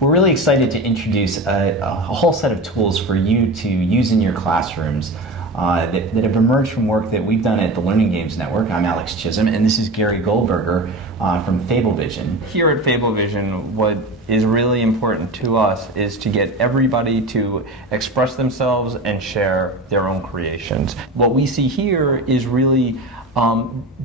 we're really excited to introduce a whole set of tools for you to use in your classrooms that have emerged from work that we've done at the Learning Games Network. I'm Alex Chisholm, and this is Gary Goldberger from Fablevision. Here at Fablevision, what is really important to us is to get everybody to express themselves and share their own creations. What we see here is really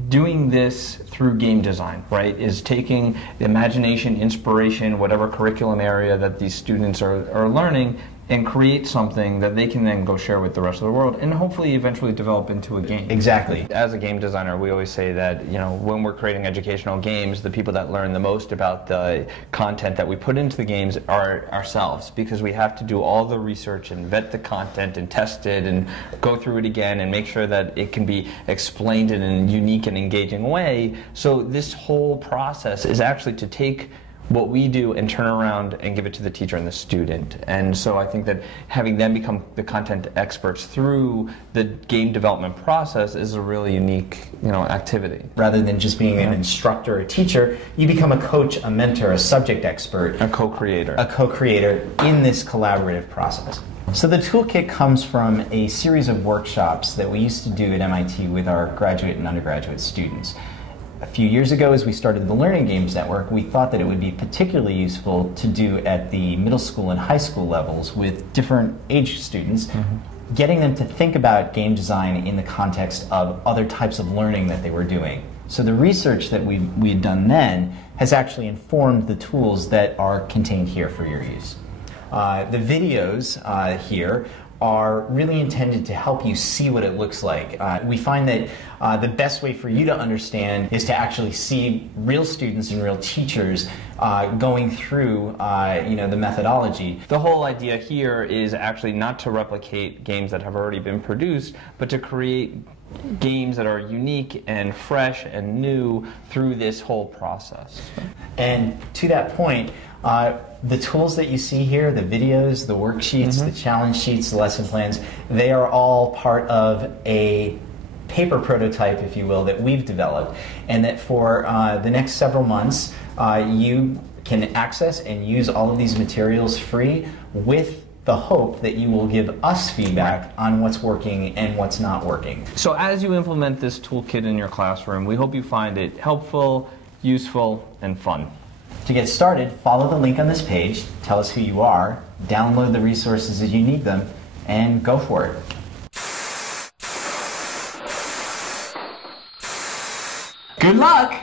doing this through game design, right? Is taking the imagination, inspiration, whatever curriculum area that these students are learning, and create something that they can then go share with the rest of the world and hopefully eventually develop into a game. Exactly. As a game designer, we always say that, you know, when we're creating educational games, the people that learn the most about the content that we put into the games are ourselves, because we have to do all the research and vet the content and test it and go through it again and make sure that it can be explained in a unique and engaging way. So this whole process is actually to take what we do and turn around and give it to the teacher and the student. And so I think that having them become the content experts through the game development process is a really unique, activity. Rather than just being an instructor or teacher, you become a coach, a mentor, a subject expert. A co-creator. A co-creator in this collaborative process. So the toolkit comes from a series of workshops that we used to do at MIT with our graduate and undergraduate students. A few years ago, as we started the Learning Games Network, we thought that it would be particularly useful to do at the middle school and high school levels with different age students, getting them to think about game design in the context of other types of learning that they were doing. So the research that we had done then has actually informed the tools that are contained here for your use. The videos here are really intended to help you see what it looks like. We find that the best way for you to understand is to actually see real students and real teachers going through the methodology. The whole idea here is actually not to replicate games that have already been produced, but to create games that are unique and fresh and new through this whole process. And to that point, the tools that you see here, the videos, the worksheets, the challenge sheets, the lesson plans, they are all part of a paper prototype, if you will, that we've developed, and that for the next several months you can access and use all of these materials free, with the hope that you will give us feedback on what's working and what's not working. So as you implement this toolkit in your classroom, we hope you find it helpful, useful, and fun. To get started, follow the link on this page, tell us who you are, download the resources as you need them, and go for it. Good luck!